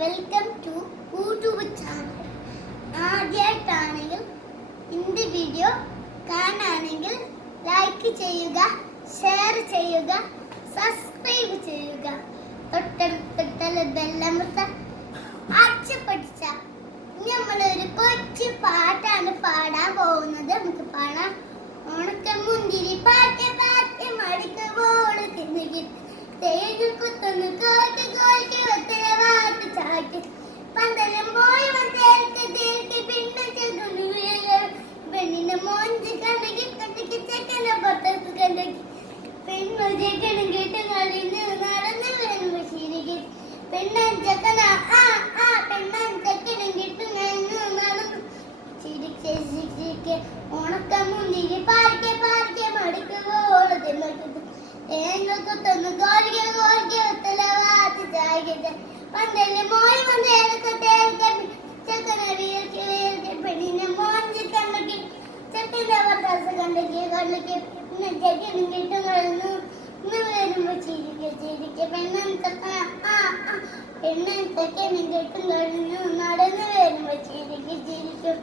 Welcome to YouTube channel. ആദ്യമായിട്ടാണെങ്കിൽ എൻ്റെ video കാണാണെങ്കിൽ ലൈക്ക് ചെയ്യുക, ഷെയർ ചെയ്യുക, സബ്സ്ക്രൈബ് ചെയ്യുക. തൊട്ടടുത്തുള്ള ബെല്ലമർത്ത അച്ചപ്പടിച്ച നമ്മളൊരു കൊച്ചു പാട്ടാണ് പാടാൻ പോകുന്നത്. നമുക്ക് പാടാം. ഉണക്കമുന്തിരി പാട്ട് പാട്ട് മടിക്കോട് തിന്നുകിൽ തേങ്ങ കുത്തുന്നു കോൽക്ക് കോൽക്ക് വെത്തല വാട്ട് ചാട്ട് പന്തലം പോയി വന്നേർക്ക് തേർക്ക് പിന്നെ ചെറുക്കുന്നു പെണ്ണിന്റെ മോഞ്ച് കണ്ടക്കി കണ്ടക്കി ചെക്കനെ പുറത്തേക്ക് കണ്ടക്കി പെണ്ണു ചെക്കനും കേട്ട് കളിന്ന് നടന്ന് വരുമ്പോ ശരിക്കും പെണ്ണൻ ചെക്കന പെണ്ണൻ ചെക്കനും കേട്ട് നടന്നു ചിരിക്ക് ഉണക്കമുന്തിരി പാർക്കെ പാർക്കെ മടുക്കോട് തിന്നിട്ട് തേങ്ങക്കൊത്തൊന്ന് കോരിക കോരിക തലവാത്ത് ചാകിട്ട് പന്തല് മോയി വന്നേർക്ക് തേർക്ക് ചെക്കന വീർക്കി വീർക്കി പെണ്ണിനെ മോഞ്ചി കണ്ടക്കി ചെക്കൻ്റെ പത്താസ് കണ്ടക്കി കണ്ടക്കി പിന്നെ ചെക്കനും കിട്ടും കളഞ്ഞു ഇന്ന് വരുമ്പോ ചിരിക്ക് പെണ്ണൻ ചെക്കനും കിട്ടും കഴിഞ്ഞു നടന്ന് വരുമ്പോ ചിരിക്കും